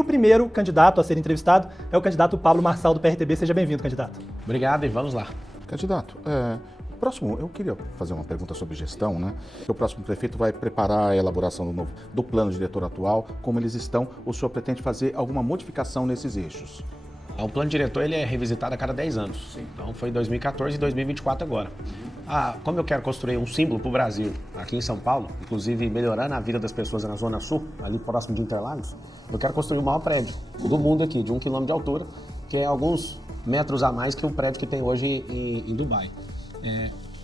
E o primeiro candidato a ser entrevistado é o candidato Pablo Marçal, do PRTB. Seja bem-vindo, candidato. Obrigado e vamos lá. Candidato, próximo, eu queria fazer uma pergunta sobre gestão, né? O próximo prefeito vai preparar a elaboração do plano diretor atual, como eles estão, o senhor pretende fazer alguma modificação nesses eixos? O plano diretor ele é revisitado a cada 10 anos. Sim. Então foi 2014 e 2024 agora. Como eu quero construir um símbolo para o Brasil aqui em São Paulo, inclusive melhorando a vida das pessoas na Zona Sul, ali próximo de Interlagos, eu quero construir o maior prédio do mundo aqui, de 1 quilômetro de altura, que é alguns metros a mais que o prédio que tem hoje em Dubai.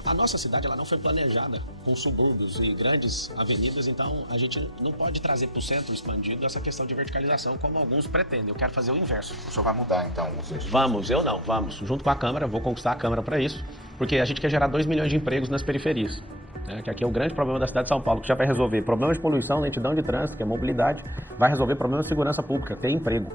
A nossa cidade ela não foi planejada com subúrbios e grandes avenidas, então a gente não pode trazer para o centro expandido essa questão de verticalização como alguns pretendem. Eu quero fazer o inverso. O senhor vai mudar então? Vamos, eu não, vamos. Junto com a Câmara, vou conquistar a Câmara para isso, porque a gente quer gerar 2 milhões de empregos nas periferias. Que aqui é o grande problema da cidade de São Paulo, que já vai resolver problemas de poluição, lentidão de trânsito, que é mobilidade, vai resolver problemas de segurança pública, ter emprego.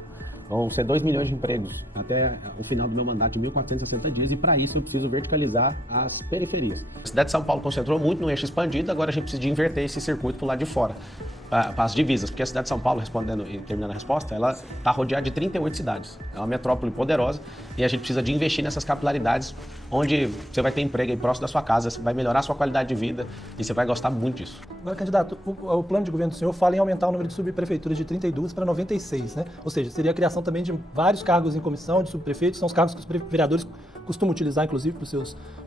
Vão ser 2 milhões de empregos até o final do meu mandato de 1.460 dias e para isso eu preciso verticalizar as periferias. A cidade de São Paulo concentrou muito no eixo expandido, agora a gente precisa de inverter esse circuito para o lado de fora, para as divisas, porque a cidade de São Paulo, respondendo e terminando a resposta, ela está rodeada de 38 cidades. É uma metrópole poderosa e a gente precisa de investir nessas capilaridades onde você vai ter emprego aí próximo da sua casa, vai melhorar a sua qualidade de vida e você vai gostar muito disso. Agora, candidato, o plano de governo do senhor fala em aumentar o número de subprefeituras de 32 para 96, né? Ou seja, seria a criação também de vários cargos em comissão de subprefeitos, são os cargos que os vereadores costumam utilizar, inclusive, para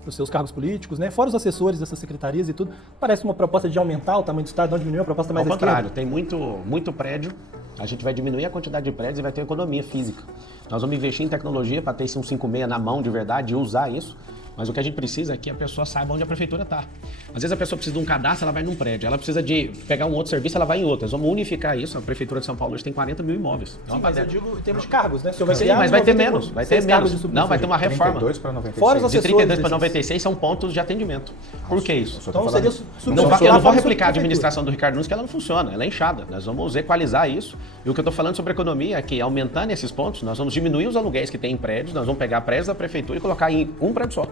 os seus cargos políticos, né? Fora os assessores dessas secretarias e tudo. Parece uma proposta de aumentar o tamanho do Estado, não diminuir, uma proposta mais Ao contrário, tem muito prédio, a gente vai diminuir a quantidade de prédios e vai ter economia física. Nós vamos investir em tecnologia para ter esse 156 na mão de verdade e usar isso. Mas o que a gente precisa é que a pessoa saiba onde a prefeitura está. Às vezes a pessoa precisa de um cadastro, ela vai num prédio. Ela precisa de pegar um outro serviço, ela vai em outro. Nós vamos unificar isso. A prefeitura de São Paulo hoje tem 40 mil imóveis. Sim, mas eu digo em termos de cargos, né? Sim, mas vai ter menos. Vai ter menos. Não, vai ter uma reforma. 32 para 96. Fora os De 32 para 96 são pontos de atendimento. Por que isso? Então seria Eu não vou replicar a administração do Ricardo Nunes, que ela não funciona, ela é inchada. Nós vamos equalizar isso. E o que eu estou falando sobre economia é que, aumentando esses pontos, nós vamos diminuir os aluguéis que tem em prédios, nós vamos pegar prédios da prefeitura e colocar em um prédio só.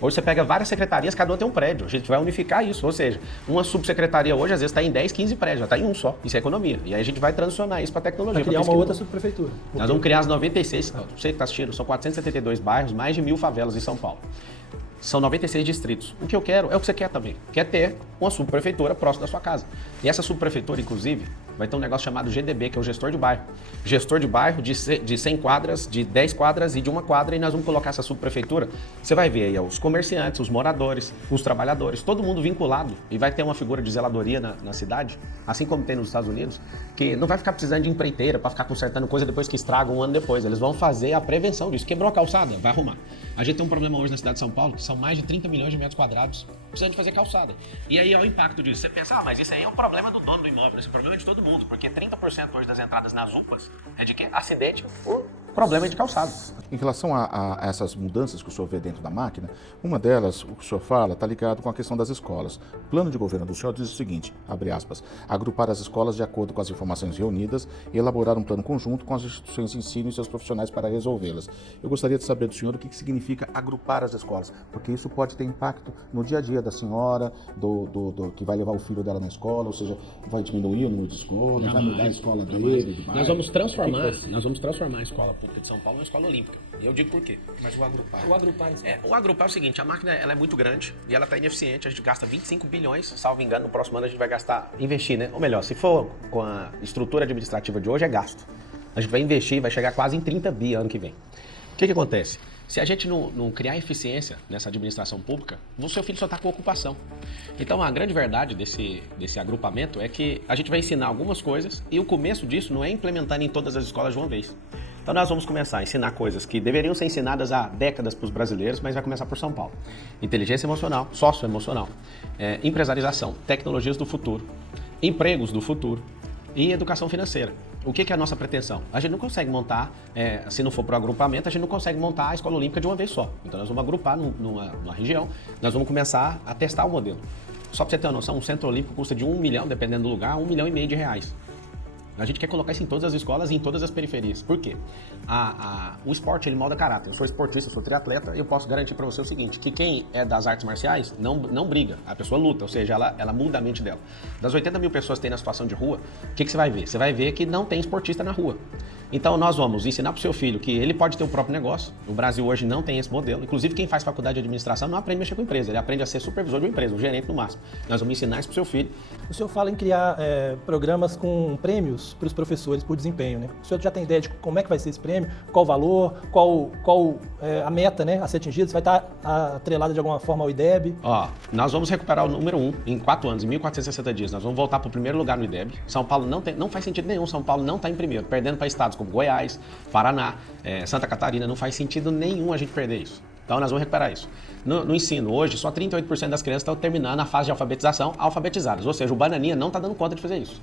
Hoje você pega várias secretarias, cada uma tem um prédio. A gente vai unificar isso. Ou seja, uma subsecretaria hoje, às vezes, está em 10, 15 prédios, já está em um só. Isso é economia. E aí a gente vai transicionar isso para tecnologia. Vai criar uma outra subprefeitura. Nós vamos criar as 96, você que está assistindo, são 472 bairros, mais de 1.000 favelas em São Paulo. São 96 distritos. O que eu quero é o que você quer também. Quer ter uma subprefeitura próxima da sua casa. E essa subprefeitura, inclusive, vai ter um negócio chamado GDB, que é o gestor de bairro. Gestor de bairro de 100 quadras, de 10 quadras e de 1 quadra, e nós vamos colocar essa subprefeitura. Você vai ver aí os comerciantes, os moradores, os trabalhadores, todo mundo vinculado. E vai ter uma figura de zeladoria na cidade, assim como tem nos Estados Unidos, que não vai ficar precisando de empreiteira para ficar consertando coisa depois que estraga um ano depois. Eles vão fazer a prevenção disso. Quebrou a calçada? Vai arrumar. A gente tem um problema hoje na cidade de São Paulo, que são mais de 30 milhões de metros quadrados precisando de fazer calçada. E aí, ao impacto disso, você pensa, mas isso aí é um problema do dono do imóvel, esse problema é de todo mundo, porque 30% hoje das entradas nas UPAs é de quê? Acidente por problema de calçado. Em relação a essas mudanças que o senhor vê dentro da máquina, uma delas, o que o senhor fala, está ligado com a questão das escolas. O plano de governo do senhor diz o seguinte, abre aspas, agrupar as escolas de acordo com as informações reunidas e elaborar um plano conjunto com as instituições de ensino e seus profissionais para resolvê-las. Eu gostaria de saber do senhor o que significa agrupar as escolas, porque isso pode ter impacto no dia a dia da senhora, do que vai levar o filho dela na escola, ou seja, vai diminuir o número de escolas, vai mudar a escola dele. Nós vamos transformar a escola pública de São Paulo numa escola olímpica. E eu digo por quê? Mas o agrupar O agrupar é o seguinte, a máquina ela é muito grande e ela está ineficiente, a gente gasta 25 bilhões, salvo engano, no próximo ano a gente vai investir, né? Ou melhor, se for com a estrutura administrativa de hoje, é gasto. A gente vai investir, vai chegar quase em 30 bi ano que vem. O que acontece? Se a gente não criar eficiência nessa administração pública, o seu filho só está com ocupação. Então, a grande verdade desse agrupamento é que a gente vai ensinar algumas coisas e o começo disso não é implementando em todas as escolas de uma vez. Então, nós vamos começar a ensinar coisas que deveriam ser ensinadas há décadas para os brasileiros, mas vai começar por São Paulo. Inteligência emocional, socioemocional, empresarização, tecnologias do futuro, empregos do futuro e educação financeira. O que é a nossa pretensão? A gente não consegue montar, se não for para o agrupamento, a gente não consegue montar a escola olímpica de uma vez só. Então nós vamos agrupar numa região, nós vamos começar a testar o modelo. Só para você ter uma noção, um centro olímpico custa de 1 milhão, dependendo do lugar, 1,5 milhão de reais. A gente quer colocar isso em todas as escolas e em todas as periferias. Por quê? O esporte, ele molda caráter. Eu sou esportista, eu sou triatleta, e eu posso garantir para você o seguinte, que quem é das artes marciais não briga, a pessoa luta, ou seja, ela muda a mente dela. Das 80 mil pessoas que tem na situação de rua, o que você vai ver? Você vai ver que não tem esportista na rua. Então nós vamos ensinar para o seu filho que ele pode ter o próprio negócio. O Brasil hoje não tem esse modelo. Inclusive quem faz faculdade de administração não aprende a mexer com empresa, ele aprende a ser supervisor de uma empresa, um gerente no máximo. Nós vamos ensinar isso para o seu filho. O senhor fala em criar programas com prêmios para os professores por desempenho, né? O senhor já tem ideia de como é que vai ser esse prêmio, qual o valor, qual a meta, né, a ser atingida? Se vai estar atrelada de alguma forma ao IDEB? Nós vamos recuperar o número 1 em 4 anos, em 1.460 dias. Nós vamos voltar para o primeiro lugar no IDEB. São Paulo não faz sentido nenhum, São Paulo não está em primeiro, perdendo para estados como Goiás, Paraná, Santa Catarina, não faz sentido nenhum a gente perder isso. Então nós vamos recuperar isso. No ensino, hoje, só 38% das crianças estão terminando a fase de alfabetização alfabetizadas, ou seja, o Bananinha não está dando conta de fazer isso.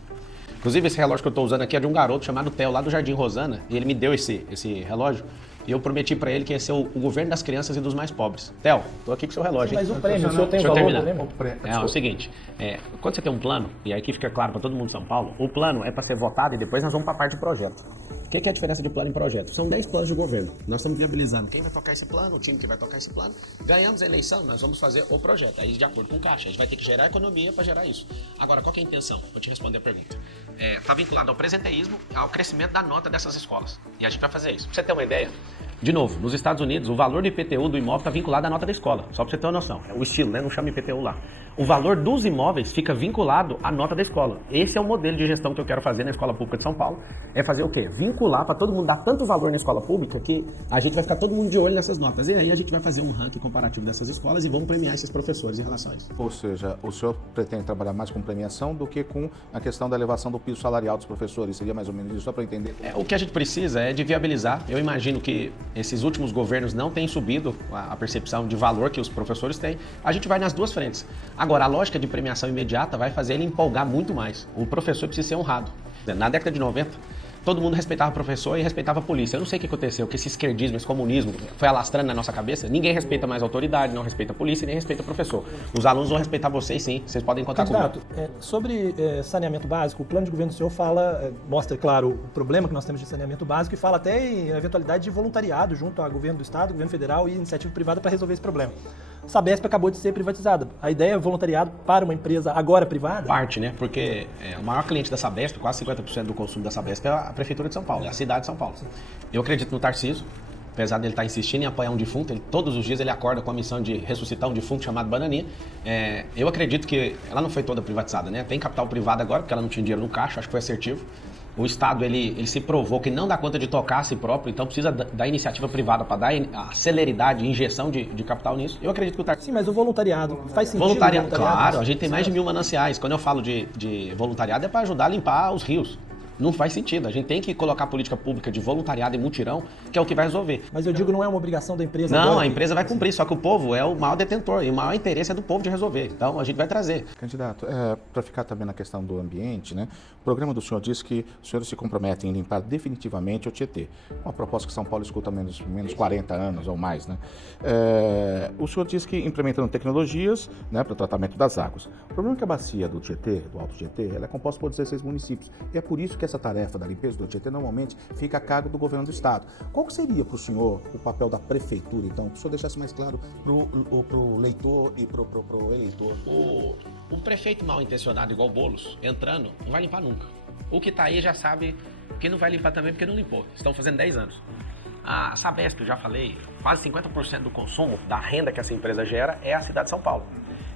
Inclusive, esse relógio que eu estou usando aqui é de um garoto chamado Theo, lá do Jardim Rosana, e ele me deu esse relógio, e eu prometi para ele que ia ser o governo das crianças e dos mais pobres. Theo, estou aqui com o seu relógio. Mas o prêmio, o senhor tem o valor do prêmio? É o seguinte, quando você tem um plano, e aí aqui fica claro para todo mundo de São Paulo, o plano é para ser votado e depois nós vamos para a parte de projeto. O que é a diferença de plano e projeto? São 10 planos de governo. Nós estamos viabilizando quem vai tocar esse plano, o time que vai tocar esse plano. Ganhamos a eleição, nós vamos fazer o projeto. Aí, de acordo com o Caixa, a gente vai ter que gerar economia para gerar isso. Agora, qual que é a intenção? Vou te responder a pergunta. Está vinculado ao presenteísmo, ao crescimento da nota dessas escolas. E a gente vai fazer isso. Para você ter uma ideia, de novo, nos Estados Unidos, o valor do IPTU do imóvel está vinculado à nota da escola. Só para você ter uma noção. É o estilo, né? Não chama IPTU lá. O valor dos imóveis fica vinculado à nota da escola. Esse é o modelo de gestão que eu quero fazer na Escola Pública de São Paulo. É fazer o quê? Vincular para todo mundo dar tanto valor na escola pública que a gente vai ficar todo mundo de olho nessas notas. E aí a gente vai fazer um ranking comparativo dessas escolas e vamos premiar esses professores em relação a isso. Ou seja, o senhor pretende trabalhar mais com premiação do que com a questão da elevação do piso salarial dos professores? Seria mais ou menos isso, só para entender? O que a gente precisa é de viabilizar. Eu imagino que esses últimos governos não têm subido a percepção de valor que os professores têm. A gente vai nas duas frentes. Agora, a lógica de premiação imediata vai fazer ele empolgar muito mais. O professor precisa ser honrado. Na década de 90, todo mundo respeitava o professor e respeitava a polícia. Eu não sei o que aconteceu, que esse esquerdismo, esse comunismo foi alastrando na nossa cabeça. Ninguém respeita mais a autoridade, não respeita a polícia, nem respeita o professor. Os alunos vão respeitar vocês sim, vocês podem contar comigo. Sobre saneamento básico, o plano de governo do senhor mostra, claro, o problema que nós temos de saneamento básico e fala até em eventualidade de voluntariado junto ao governo do estado, governo federal e iniciativa privada para resolver esse problema. Sabesp acabou de ser privatizada. A ideia é voluntariado para uma empresa agora privada? Parte, né? Porque o maior cliente da Sabesp, quase 50% do consumo da Sabesp é a Prefeitura de São Paulo, é a cidade de São Paulo. Eu acredito no Tarcísio, apesar dele estar insistindo em apoiar um defunto, todos os dias ele acorda com a missão de ressuscitar um defunto chamado Bananinha. Eu acredito que ela não foi toda privatizada, né? Tem capital privado agora, porque ela não tinha dinheiro no caixa, acho que foi assertivo. O Estado ele se provou que não dá conta de tocar a si próprio, então precisa da iniciativa privada para dar a celeridade, injeção de capital nisso. Eu acredito que o Tarcísio... Sim, mas o voluntariado faz sentido? Voluntariado, claro, a gente tem mais de 1.000 mananciais. Quando eu falo de voluntariado é para ajudar a limpar os rios. Não faz sentido. A gente tem que colocar a política pública de voluntariado e mutirão, que é o que vai resolver. Mas eu digo, não é uma obrigação da empresa? Não, a empresa vai cumprir, só que o povo é o maior detentor e o maior interesse é do povo de resolver. Então a gente vai trazer. Candidato, para ficar também na questão do ambiente, né? O programa do senhor diz que os senhores se comprometem em limpar definitivamente o Tietê. Uma proposta que São Paulo escuta há menos 40 anos ou mais, né? O senhor diz que implementando tecnologias, né, para o tratamento das águas. O problema é que a bacia do Tietê, do Alto Tietê, ela é composta por 16 municípios. E é por isso que essa tarefa da limpeza do Tietê normalmente fica a cargo do governo do estado. Qual que seria para o senhor o papel da prefeitura, então? Para o senhor deixasse mais claro para o leitor e para o eleitor. Um prefeito mal intencionado igual o Boulos, entrando, não vai limpar nunca. O que está aí já sabe que não vai limpar também porque não limpou. Estão fazendo 10 anos. A Sabesp, eu já falei, quase 50% do consumo, da renda que essa empresa gera é a cidade de São Paulo.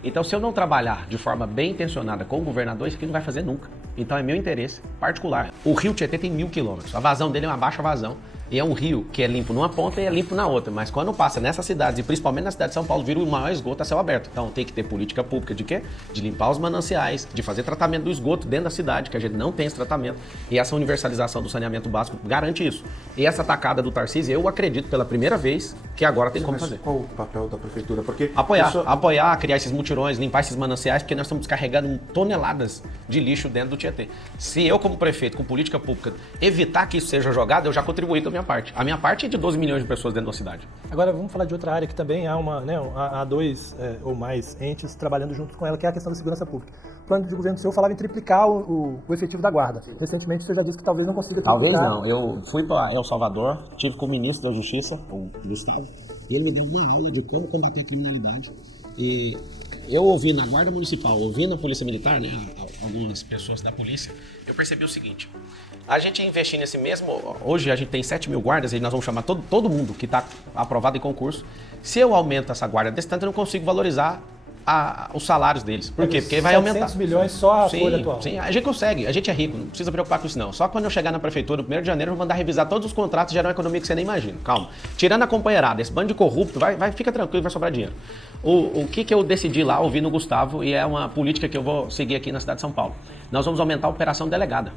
Então, se eu não trabalhar de forma bem intencionada com o governador, isso aqui não vai fazer nunca. Então, é meu interesse particular. O rio Tietê tem 1.000 quilômetros. A vazão dele é uma baixa vazão. E é um rio que é limpo numa ponta e é limpo na outra. Mas quando passa nessas cidades, e principalmente na cidade de São Paulo, vira o maior esgoto a céu aberto. Então tem que ter política pública de quê? De limpar os mananciais, de fazer tratamento do esgoto dentro da cidade, que a gente não tem esse tratamento. E essa universalização do saneamento básico garante isso. E essa tacada do Tarcísio, eu acredito pela primeira vez que agora tem como fazer. Qual o papel da prefeitura? Porque apoiar, criar esses mutirões, limpar esses mananciais, porque nós estamos descarregando toneladas de lixo dentro do Tietê. Se eu, como prefeito, com política pública, evitar que isso seja jogado, eu já contribuí com a minha parte. A minha parte é de 12 milhões de pessoas dentro da cidade. Agora vamos falar de outra área que também há há dois ou mais entes trabalhando juntos com ela, que é a questão da segurança pública. plano de governo seu falava em triplicar o efetivo da guarda. Recentemente você já disse que talvez não consiga triplicar. Talvez não. Eu fui para El Salvador, tive com o ministro da Justiça, do Estado, e ele me deu uma aula de como combater a criminalidade. E eu ouvi na Guarda Municipal, ouvi na Polícia Militar, né, algumas pessoas da polícia, eu percebi o seguinte: a gente investir nesse mesmo... Hoje a gente tem 7 mil guardas e nós vamos chamar todo mundo que está aprovado em concurso. Se eu aumento essa guarda desse tanto, eu não consigo valorizar os salários deles. Por quê? Porque vai aumentar. 700 milhões só a folha atual. Sim, a gente consegue, a gente é rico, não precisa preocupar com isso não. Só quando eu chegar na prefeitura, no 1º de janeiro, eu vou mandar revisar todos os contratos e gerar uma economia que você nem imagina. Calma. Tirando a companheirada, esse bando de corrupto, fica tranquilo, vai sobrar dinheiro. O que eu decidi lá, ouvi no Gustavo, e é uma política que eu vou seguir aqui na cidade de São Paulo. Nós vamos aumentar a operação delegada.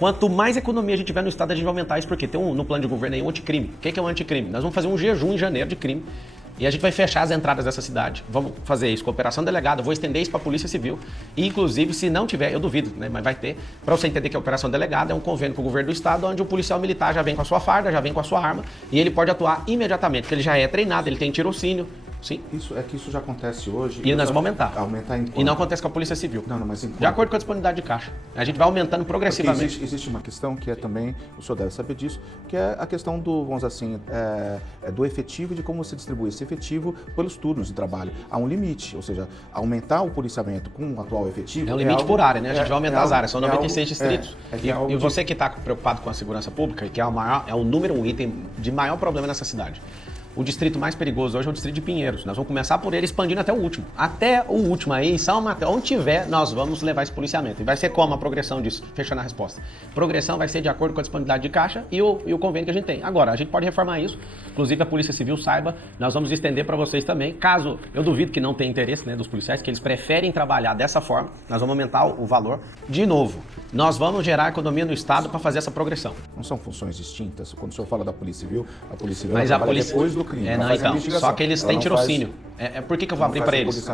Quanto mais economia a gente tiver no estado, a gente vai aumentar isso, porque tem no plano de governo aí um anticrime. O que é um anticrime? Nós vamos fazer um jejum em janeiro de crime. E a gente vai fechar as entradas dessa cidade. Vamos fazer isso com a operação delegada, vou estender isso para a Polícia Civil. E, inclusive, se não tiver, eu duvido, né, mas vai ter, para você entender que a operação delegada é um convênio com o governo do estado, onde o policial militar já vem com a sua farda, já vem com a sua arma, e ele pode atuar imediatamente, porque ele já é treinado, ele tem tirocínio. Sim. Isso já acontece hoje. E nós vamos aumentar. Aumentar em quanto? E não acontece com a Polícia Civil. Não, mas em quanto? De acordo com a disponibilidade de caixa. A gente vai aumentando progressivamente. Existe uma questão que é também, o senhor deve saber disso, que é a questão do, vamos dizer assim, do efetivo e de como você distribui esse efetivo pelos turnos de trabalho. Há um limite, ou seja, aumentar o policiamento com o atual efetivo... É um limite por área, né? A gente vai aumentar as áreas, são 96 distritos. E você que está preocupado com a segurança pública, que é o número 1 item de maior problema nessa cidade. O distrito mais perigoso hoje é o distrito de Pinheiros. Nós vamos começar por ele, expandindo até o último. Até o último aí, em São Mateus, onde tiver, nós vamos levar esse policiamento. E vai ser como a progressão disso? Fechando a resposta. Progressão vai ser de acordo com a disponibilidade de caixa e o convênio que a gente tem. Agora, a gente pode reformar isso. Inclusive, a Polícia Civil saiba, nós vamos estender para vocês também. Caso, eu duvido que não tenha interesse, né, dos policiais, que eles preferem trabalhar dessa forma, nós vamos aumentar o valor. De novo, nós vamos gerar economia no Estado para fazer essa progressão. Não são funções distintas? Quando o senhor fala da Polícia Civil, a Polícia Civil mas trabalha depois do crime. Não, então, só que eles têm tirocínio. Por que eu vou abrir para eles?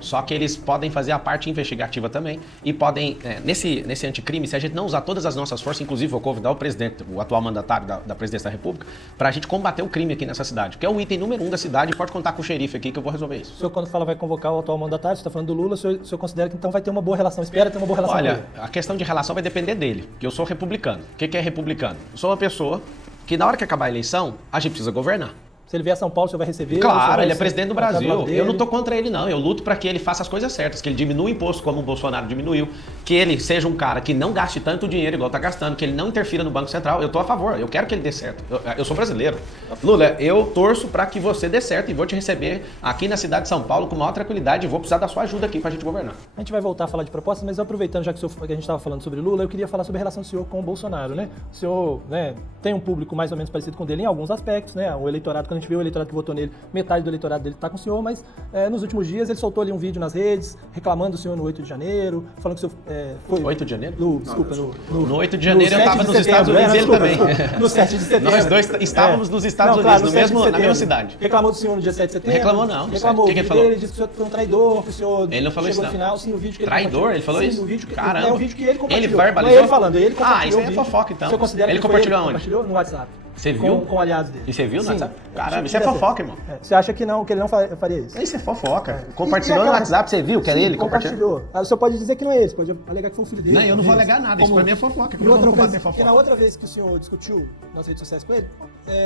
Só que eles podem fazer a parte investigativa também e podem, nesse anticrime, se a gente não usar todas as nossas forças, inclusive vou convidar o presidente, o atual mandatário da presidência da República, para a gente combater o crime aqui nessa cidade, que é o item número 1 da cidade, e pode contar com o xerife aqui que eu vou resolver isso. O senhor, quando fala vai convocar o atual mandatário, você está falando do Lula, o senhor considera que então vai ter uma boa relação, espera ter uma boa relação com ele? Olha, a questão de relação vai depender dele, porque eu sou republicano. O que é republicano? Eu sou uma pessoa que na hora que acabar a eleição, a gente precisa governar. Se ele vier a São Paulo, o senhor vai receber? Claro, ele é presidente do Brasil. Eu não estou contra ele, não. Eu luto para que ele faça as coisas certas, que ele diminua o imposto como o Bolsonaro diminuiu, que ele seja um cara que não gaste tanto dinheiro igual está gastando, que ele não interfira no Banco Central. Eu estou a favor, eu quero que ele dê certo. Eu sou brasileiro. Lula, eu torço para que você dê certo e vou te receber aqui na cidade de São Paulo com maior tranquilidade e vou precisar da sua ajuda aqui para a gente governar. A gente vai voltar a falar de propostas, mas aproveitando já que a gente estava falando sobre Lula, eu queria falar sobre a relação do senhor com o Bolsonaro, né? O senhor, né, tem um público mais ou menos parecido com o dele em alguns aspectos, né? O eleitorado, quando a gente vê o eleitorado que votou nele, metade do eleitorado dele está com o senhor, mas nos últimos dias ele soltou ali um vídeo nas redes, reclamando do senhor no 8 de janeiro, falando que o senhor foi... 8 de janeiro? No 8 de janeiro eu estava nos Estados Unidos e ele também. No 7 de setembro. Nós dois estávamos nos Estados Unidos, na mesma cidade. Reclamou do senhor no dia 7 de setembro? Reclamou não. Reclamou. O que ele falou? Ele disse que o senhor foi um traidor, que o senhor ele não falou isso, no final, sim, no vídeo que ele traidor? Ele falou isso? No vídeo que, caramba. É o vídeo que ele compartilhou. Ele verbalizou? Não é ele falando, ele compartilhou. Isso aí é fofoca então. O senhor considera ele que compartilhou onde? Compartilhou no WhatsApp. Você viu? Com aliados dele. E você viu no Sim. WhatsApp? Caramba, isso é fofoca, irmão. Você acha que não, que ele não faria isso? Isso é fofoca. Compartilhou no WhatsApp, você viu que era ele? Compartilhou. O senhor pode dizer que não é ele, você pode alegar que foi o filho dele. Não, eu não vou alegar nada, isso pra mim é fofoca. Como eu vou combater fofoca? E na outra vez que o senhor discutiu nas redes sociais com ele,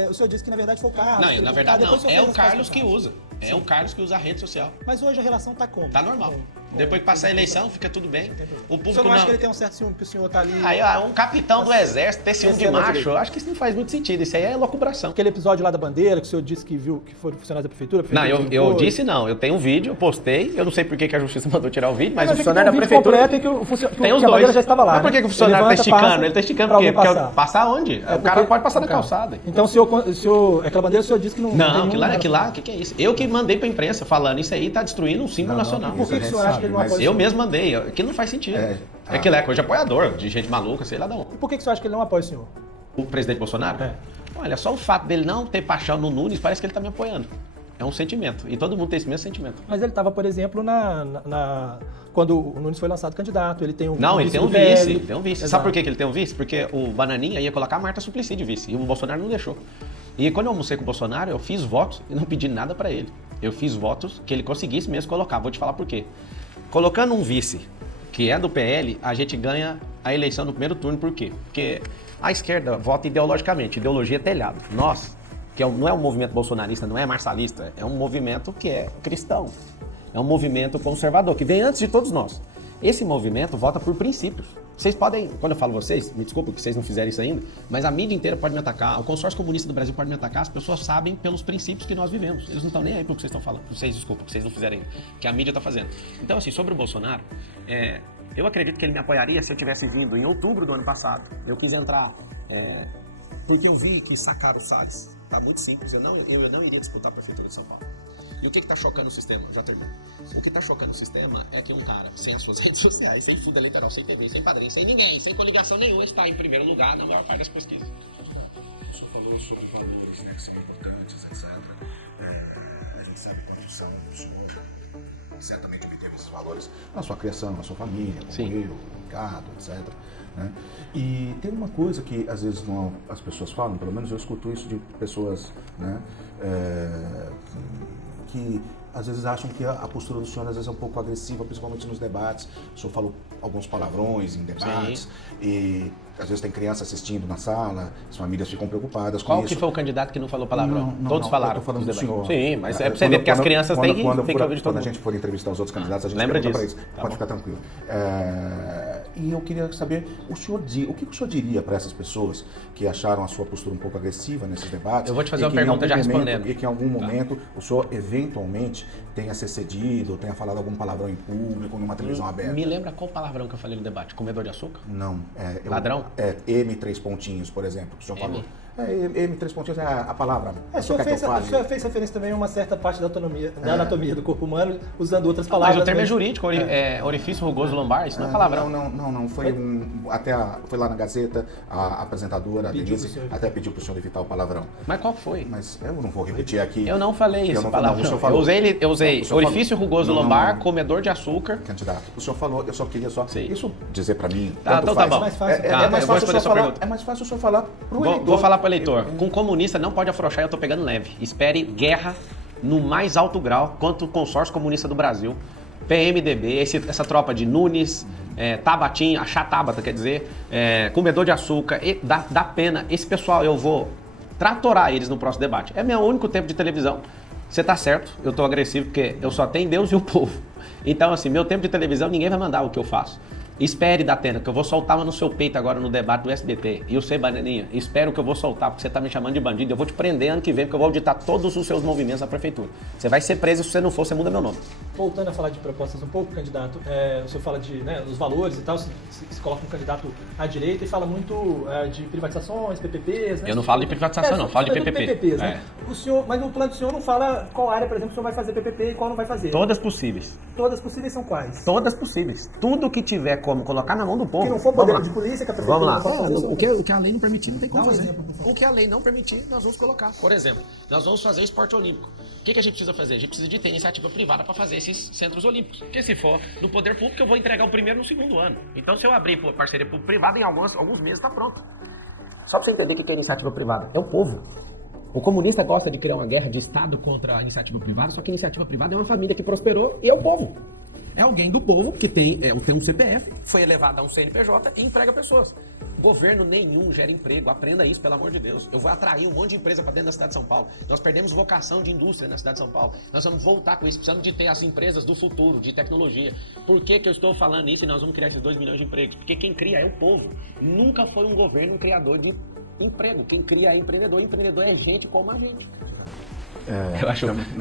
o senhor disse que na verdade foi o Carlos. Não, na verdade não, é o Carlos que usa. É o Carlos que usa a rede social. Mas hoje a relação tá como? Tá normal. Depois que passar a eleição, fica tudo bem. O público o senhor não acha que ele tem um certo ciúme que o senhor tá ali... Aí, um capitão do exército ter ciúme de macho, eu acho que isso não faz muito sentido. Isso aí é locubração. Aquele episódio lá da bandeira, que o senhor disse que viu que foram funcionários da prefeitura... Não, eu disse não. Eu tenho um vídeo, eu postei. Eu não sei por que a justiça mandou tirar o vídeo, mas o funcionário da prefeitura... Tem os dois. A bandeira já estava lá. Mas por que o funcionário tá esticando? Ele tá esticando por quê? Porque passar onde? O cara pode passar na calçada. Então, aquela bandeira o senhor disse que não... Não, aquilo lá, o que é isso? Eu que mandei pra imprensa falando isso aí, tá destruindo um símbolo nacional. Por que o senhor acha que ele não apoia? Eu mesmo mandei. Aquilo não faz sentido. Aquilo é coisa de apoiador, de gente maluca, sei lá de onde. E por que o senhor acha que ele não apoia o senhor? O presidente Bolsonaro? Olha, só o fato dele não ter paixão no Nunes, parece que ele tá me apoiando. É um sentimento. E todo mundo tem esse mesmo sentimento. Mas ele estava, por exemplo, quando o Nunes foi lançado candidato. Ele tem um Não, ele tem um vice. Ele tem um vice. Exato. Sabe por que ele tem um vice? Porque o Bananinha ia colocar a Marta Suplicy de vice. E o Bolsonaro não deixou. E quando eu almocei com o Bolsonaro, eu fiz votos e não pedi nada para ele. Eu fiz votos que ele conseguisse mesmo colocar. Vou te falar por quê. Colocando um vice, que é do PL, a gente ganha a eleição no primeiro turno. Por quê? Porque a esquerda vota ideologicamente, ideologia é telhado. Nós, que não é um movimento bolsonarista, não é marxalista, é um movimento que é cristão. É um movimento conservador, que vem antes de todos nós. Esse movimento vota por princípios. Vocês podem, quando eu falo vocês, me desculpa que vocês não fizeram isso ainda, mas a mídia inteira pode me atacar, o consórcio comunista do Brasil pode me atacar, as pessoas sabem pelos princípios que nós vivemos. Eles não estão nem aí pelo que vocês estão falando. Vocês, desculpa, que vocês não fizeram ainda, que a mídia está fazendo. Então, assim, sobre o Bolsonaro, eu acredito que ele me apoiaria se eu tivesse vindo em outubro do ano passado. Eu quis entrar, porque eu vi que sacaram o Salles. Tá muito simples, eu não iria disputar a prefeitura de São Paulo. E o que está chocando o sistema? Já termino. O que está chocando o sistema é que um cara, sem as suas redes sociais, sem fundo eleitoral, sem TV, sem padrinho, sem ninguém, sem coligação nenhuma, está em primeiro lugar na maior parte das pesquisas. O senhor falou sobre valores, né, que são importantes, etc. A gente sabe quantos são o senhor. Certamente obteve esses valores na sua criação, na sua família, como Sim. eu, o Ricardo, etc. Né? E tem uma coisa que às vezes as pessoas falam, pelo menos eu escuto isso de pessoas, né, que às vezes acham que a postura do senhor às vezes é um pouco agressiva, principalmente nos debates. O senhor falou alguns palavrões em debates. Sim. E às vezes tem criança assistindo na sala, as famílias ficam preocupadas com Qual isso. que foi o candidato que não falou palavrão? Todos falaram. Eu tô falando nos do debates. senhor. Sim, mas é pra você ver que as crianças têm que ouvir de todo Quando a mundo. gente for entrevistar os outros candidatos, a gente Lembra pergunta disso. pra eles. Tá Pode bom. ficar tranquilo. E eu queria saber, o que o senhor diria para essas pessoas que acharam a sua postura um pouco agressiva nesses debates? Eu vou te fazer e uma que em pergunta já algum momento- respondendo. E que em algum momento o senhor eventualmente tenha se excedido, tenha falado algum palavrão em público, numa televisão aberta. Me lembra qual palavrão que eu falei no debate? Comedor de açúcar? Não. Ladrão? M, 3 pontinhos, por exemplo, que o senhor M? falou. M, 3 pontinhos é a palavra. O senhor quer que eu fale? fez referência também a uma certa parte da anatomia do corpo humano, usando outras Mas palavras. o termo é mas- jurídico, orifício rugoso lombar, isso não é palavrão. Não. Foi foi lá na Gazeta, a apresentadora, a Pediu Denise, pro senhor até pediu pro senhor evitar o palavrão. Mas qual foi? Mas eu não vou repetir aqui. Eu não falei Eu esse não- palavrão. não, o senhor falou. Eu usei Não, o senhor orifício falou. rugoso Não, lombar, não. comedor de açúcar. Candidato, o senhor falou, eu só queria Sim. isso dizer pra mim. Tá, tanto então faz. tá bom. mais fácil. Tá, É mais eu vou fácil o responder senhor sua falar. pergunta. É mais fácil o senhor falar pro eleitor. Vou falar pro eleitor. Com comunista não pode afrouxar, eu tô pegando leve. Espere guerra no mais alto grau quanto o consórcio comunista do Brasil. PMDB, essa tropa de Nunes, Tabatinho, a Tabata, quer dizer, comedor de açúcar, dá pena. Esse pessoal, eu vou tratorar eles no próximo debate. É meu único tempo de televisão. Você tá certo, eu tô agressivo porque eu só tenho Deus e o povo. Então, assim, meu tempo de televisão, ninguém vai mandar o que eu faço. Espere, Datena, que eu vou soltar uma no seu peito agora no debate do SBT. E você, Bananinha, espero que eu vou soltar, porque você tá me chamando de bandido. Eu vou te prender ano que vem, porque eu vou auditar todos os seus movimentos na prefeitura. Você vai ser preso, se você não for, você muda meu nome. Voltando a falar de propostas um pouco, candidato, o senhor fala de, dos valores e tal, se coloca um candidato à direita e fala muito de privatizações, PPPs, né? Eu não falo de privatização, não, falo de sobretudo PPP. PPPs, né? O senhor, mas no plano do senhor não fala qual área, por exemplo, o senhor vai fazer PPP e qual não vai fazer. Todas possíveis. Todas possíveis são quais? Todas possíveis. Tudo que tiver como colocar na mão do povo. Que não for vamos poder lá. de polícia, que a prefeitura Vamos lá. não pode fazer, O que a lei não permitir, não tem como Dá um fazer. exemplo, por favor. O que a lei não permitir, nós vamos colocar. Por exemplo, nós vamos fazer esporte olímpico. O que a gente precisa fazer? A gente precisa de ter iniciativa privada para fazer esses centros olímpicos. Porque se for no poder público, eu vou entregar o primeiro no segundo ano. Então, se eu abrir parceria público-privada, em alguns meses está pronto. Só para você entender o que é iniciativa privada. É o povo. O comunista gosta de criar uma guerra de Estado contra a iniciativa privada, só que a iniciativa privada é uma família que prosperou e é o povo. É alguém do povo que tem um CPF, foi elevado a um CNPJ e emprega pessoas. Governo nenhum gera emprego, aprenda isso, pelo amor de Deus. Eu vou atrair um monte de empresa para dentro da cidade de São Paulo. Nós perdemos vocação de indústria na cidade de São Paulo. Nós vamos voltar com isso, precisamos de ter as empresas do futuro, de tecnologia. Por que eu estou falando isso e nós vamos criar esses 2 milhões de empregos? Porque quem cria é o povo. Nunca foi um governo um criador de emprego. Quem cria é empreendedor. Empreendedor é gente como a gente.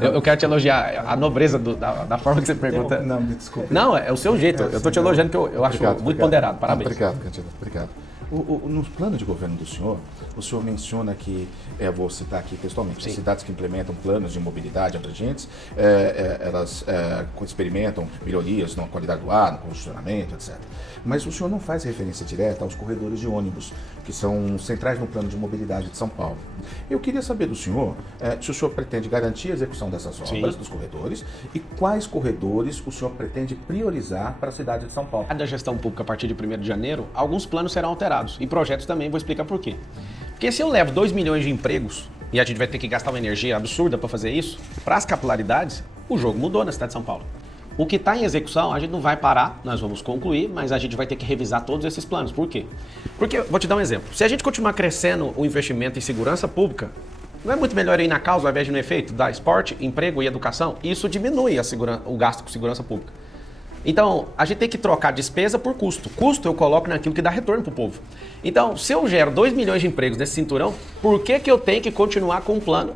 Eu quero te elogiar a nobreza da forma que você pergunta. Não, me desculpe. Não, é o seu jeito. Eu tô te elogiando que eu acho muito ponderado. Parabéns. Obrigado, candidato. Obrigado. No plano de governo do senhor, o senhor menciona que, vou citar aqui textualmente, as cidades que implementam planos de mobilidade abrangentes, elas experimentam melhorias na qualidade do ar, no congestionamento, etc. Mas o senhor não faz referência direta aos corredores de ônibus, que são centrais no plano de mobilidade de São Paulo. Eu queria saber do senhor se o senhor pretende garantir a execução dessas obras, dos corredores, e quais corredores o senhor pretende priorizar para a cidade de São Paulo. Da gestão pública a partir de 1º de janeiro, alguns planos serão alterados. E projetos também, vou explicar por quê. Porque se eu levo 2 milhões de empregos, e a gente vai ter que gastar uma energia absurda para fazer isso, para as capilaridades, o jogo mudou na cidade de São Paulo. O que está em execução, a gente não vai parar, nós vamos concluir, mas a gente vai ter que revisar todos esses planos. Por quê? Porque, vou te dar um exemplo. Se a gente continuar crescendo o investimento em segurança pública, não é muito melhor ir na causa ao invés de no efeito? Dar esporte, emprego e educação? Isso diminui o gasto com segurança pública. Então, a gente tem que trocar despesa por custo. Custo eu coloco naquilo que dá retorno para o povo. Então, se eu gero 2 milhões de empregos nesse cinturão, por que eu tenho que continuar com um plano?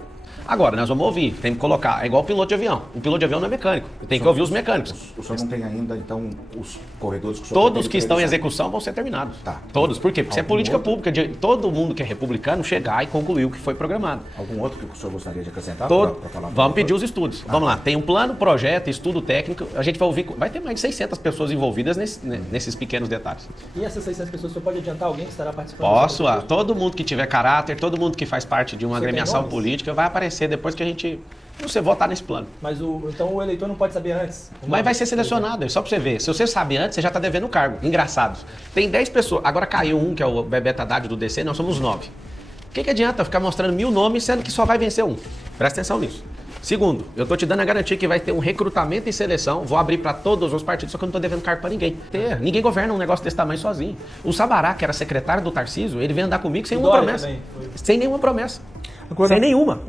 Agora, nós vamos ouvir, tem que colocar, é igual o piloto de avião. O piloto de avião não é mecânico, tem que ouvir os mecânicos. O senhor não tem ainda, então, os corredores que o senhor Todos que estão em execução vão ser terminados. Tá. Todos. Por quê? Porque isso é Algum política outro? pública de todo mundo que é republicano chegar e concluir o que foi programado. Algum outro que o senhor gostaria de acrescentar? pra falar Vamos pedir os estudos. Vamos lá. Tem um plano, projeto, estudo técnico. A gente vai ouvir. Vai ter mais de 600 pessoas envolvidas nesses pequenos detalhes. E essas 600 pessoas, o senhor pode adiantar alguém que estará participando? Posso. Todo mundo que tiver caráter, todo mundo que faz parte de uma Você tem agremiação nomes? política vai aparecer depois que você votar nesse plano. Mas então o eleitor não pode saber antes? Mas vai ser selecionado, é só pra você ver. Se você sabe antes, você já tá devendo o cargo. Engraçado. Tem 10 pessoas. Agora caiu um, que é o Bebeto Haddad do DC, nós somos 9. O que adianta ficar mostrando 1000 nomes, sendo que só vai vencer um? Presta atenção nisso. Segundo, eu tô te dando a garantia que vai ter um recrutamento e seleção, vou abrir para todos os partidos, só que eu não tô devendo cargo para ninguém. Ninguém governa um negócio desse tamanho sozinho. O Sabará, que era secretário do Tarcísio, ele veio andar comigo sem nenhuma promessa. Sem nenhuma promessa. Agora, sem nenhuma.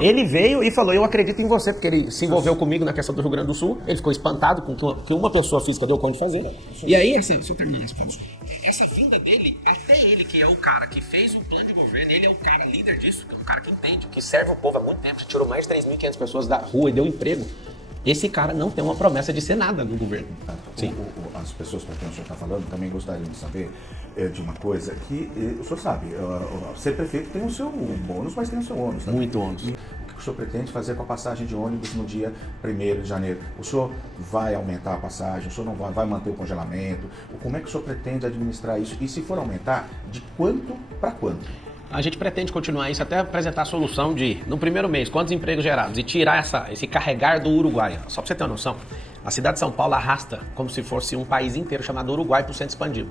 Ele veio e falou, eu acredito em você, porque ele se envolveu comigo na questão do Rio Grande do Sul, ele ficou espantado com o que uma pessoa física deu conta de fazer. E aí, se eu terminar essa vinda dele, até ele que é o cara que fez o plano de governo, ele é o cara líder disso, é um cara que entende, que serve o povo há muito tempo, que tirou mais de 3.500 pessoas da rua e deu emprego. Esse cara não tem uma promessa de ser nada no governo. Sim. As pessoas para quem o senhor está falando também gostariam de saber de uma coisa que o senhor sabe, ser prefeito tem o seu bônus, mas tem o seu ônus. Também. Muito ônus. E o que o senhor pretende fazer com a passagem de ônibus no dia 1º de janeiro? O senhor vai aumentar a passagem? O senhor não vai manter o congelamento? Como é que o senhor pretende administrar isso? E se for aumentar, de quanto para quanto? A gente pretende continuar isso até apresentar a solução de, no primeiro mês, quantos empregos gerados e tirar esse carregar do Uruguai. Só para você ter uma noção, a cidade de São Paulo arrasta como se fosse um país inteiro chamado Uruguai para o centro expandido.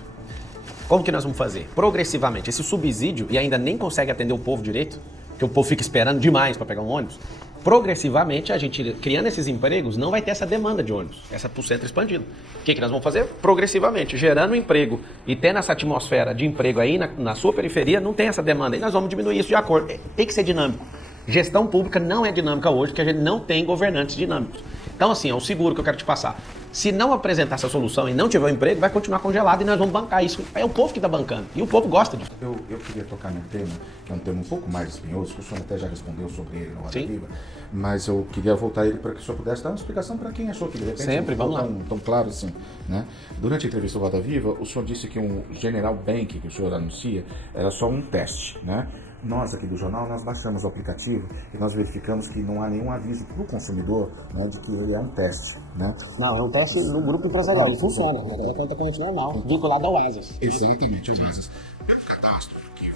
Como que nós vamos fazer? Progressivamente, esse subsídio, e ainda nem consegue atender o povo direito, porque o povo fica esperando demais para pegar um ônibus, progressivamente, a gente criando esses empregos, não vai ter essa demanda de ônibus, essa para o centro expandido. O que nós vamos fazer? Progressivamente, gerando emprego e tendo essa atmosfera de emprego aí na sua periferia, não tem essa demanda. E nós vamos diminuir isso de acordo. Tem que ser dinâmico. Gestão pública não é dinâmica hoje, porque a gente não tem governantes dinâmicos. Então, assim, é o seguro que eu quero te passar. Se não apresentar essa solução e não tiver um emprego, vai continuar congelado e nós vamos bancar isso. É o povo que está bancando. E o povo gosta disso. Eu queria tocar num tema, que é um tema um pouco mais espinhoso, que o senhor até já respondeu sobre ele na Roda Viva, mas eu queria voltar ele para que o senhor pudesse dar uma explicação para quem achou que de repente sempre, não vamos lá. Tão claro assim. Né? Durante a entrevista do Roda Viva, o senhor disse que um General Bank, que o senhor anuncia, era só um teste. Né? Nós aqui do jornal, nós baixamos o aplicativo e nós verificamos que não há nenhum aviso para o consumidor, né, de que ele é um teste. Né? Não, é um teste no grupo empresarial, ele funciona, é conta corrente normal, vinculado ao ASAS. Exatamente, as ASAS. Pelo cadastro que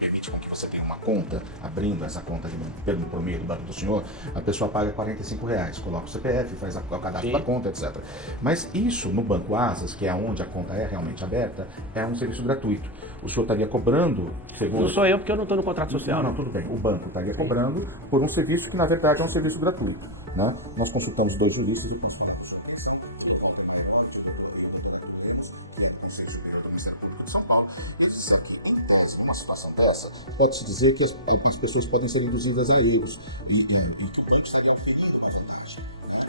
permite com que você tenha uma conta, abrindo essa conta por meio do banco do senhor, a pessoa paga R$45, coloca o CPF, faz o cadastro da conta, etc. Mas isso no Banco Asas, que é onde a conta é realmente aberta, é um serviço gratuito. O senhor estaria cobrando, segundo... Não sou eu, porque eu não estou no contrato social. Não, tudo bem. O banco estaria cobrando por um serviço que, na verdade, é um serviço gratuito. Né? Nós consultamos 2 juristas e consultamos. Numa situação dessa, pode-se dizer que as pessoas podem ser induzidas a erros e que pode estar ferindo uma vantagem.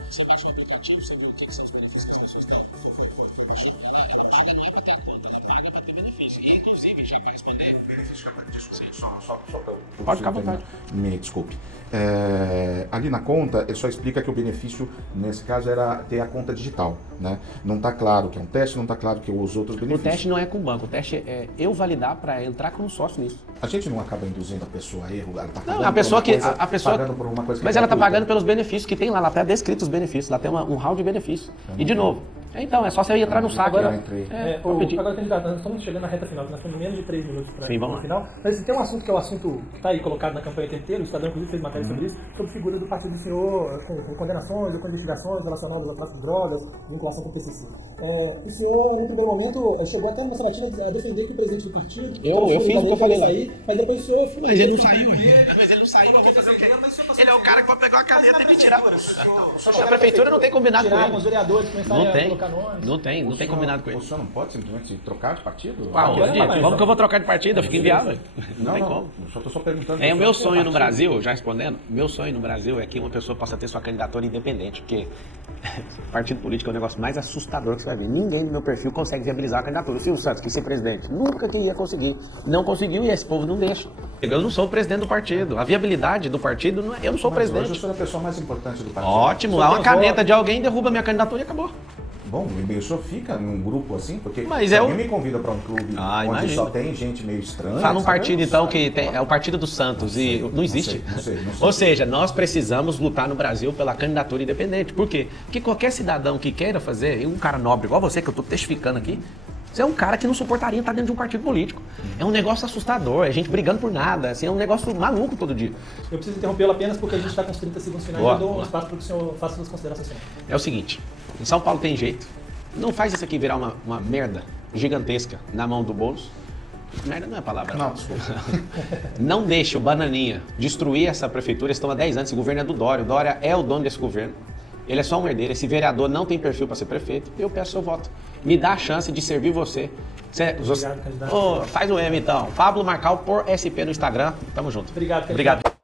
Você baixa o aplicativo, você vê o que são os benefícios que as pessoas dão. Foi baixando, ela paga não é para ter a conta, ela paga para ter benefício. E, inclusive, já para responder... Só para pode ficar à vontade. Me desculpe. Ali na conta, ele só explica que o benefício, nesse caso, era ter a conta digital. Né? Não está claro que é um teste, não está claro que os outros benefícios... O teste não é com o banco, o teste é eu validar para entrar como sócio nisso. A gente não acaba induzindo a pessoa a erro, ela está pagando não, a pessoa que, pagando por uma coisa que mas ela está pagando pelos benefícios, que tem lá está descrito os benefícios, lá tem um hall de benefícios. E de novo, Então, é só você entrar no site. Agora né? eu entrei. Agora, candidato, nós estamos chegando na reta final, nós temos menos de 3 minutos para Sim, vamos o lá. final. Mas assim, tem um assunto que é o assunto que está aí colocado na campanha o tempo inteiro, o Estadão inclusive fez matéria sobre isso, sobre figura do partido do senhor, com condenações ou com investigações relacionadas ao tráfico de drogas, vinculação com o PCC. O senhor, no primeiro momento, chegou até numa sabatina a defender que o presidente do partido... Eu fiz o que eu falei lá. Mas depois o senhor... Mas ele não saiu ainda. Mas ele não saiu, eu vou fazer o quê? Ele é o cara que vai pegar uma caneta e me tirar. A prefeitura não tem combinado com tirar ele. os vereadores, começarem Não a tem. colocar nomes. Não tem combinado com ele. O senhor não pode simplesmente trocar de partido? Como que eu vou trocar de partido? Eu fico inviável. Não tem como. Eu só estou só perguntando. É o meu sonho no Brasil, já respondendo, meu sonho no Brasil é que uma pessoa possa ter sua candidatura independente, porque partido político é o negócio mais assustador que você vai ver. Ninguém no meu perfil consegue viabilizar a candidatura. O Silvio Santos quis ser presidente, nunca queria conseguir. Não conseguiu e esse povo não deixa. Eu não sou o presidente do partido. A viabilidade do partido, não é, eu não sou o presidente. Hoje eu sou a pessoa mais importante do partido. Ótimo, há uma caneta de alguém, derruba minha candidatura e acabou. Bom, o senhor fica num grupo assim? Porque Mas se eu- alguém me convida para um clube onde imagina. só tem gente meio estranha... Fala um sabe? partido, então, que tem, é o Partido do Santos e não existe. Não sei. Ou seja, nós precisamos lutar no Brasil pela candidatura independente. Por quê? Porque qualquer cidadão que queira fazer, e um cara nobre igual você, que eu estou testificando aqui, você é um cara que não suportaria estar dentro de um partido político. É um negócio assustador, é gente brigando por nada, assim, é um negócio maluco todo dia. Eu preciso interrompê-lo apenas porque a gente está com os 30 segundos finais Boa, e eu dou um boa. espaço para que o senhor faça suas considerações finais. É o seguinte, em São Paulo tem jeito. Não faz isso aqui virar uma merda gigantesca na mão do Boulos. Merda não é palavra. Não, desculpa. Não deixe o Bananinha destruir essa prefeitura. Eles estão há 10 anos. Esse governo é do Dória. O Dória é o dono desse governo. Ele é só um herdeiro. Esse vereador não tem perfil para ser prefeito. Eu peço seu voto. Me dá a chance de servir você. Obrigado, candidato. Faz o M então. Pablo Marcal por SP no Instagram. Tamo junto. Obrigado, candidato. Obrigado.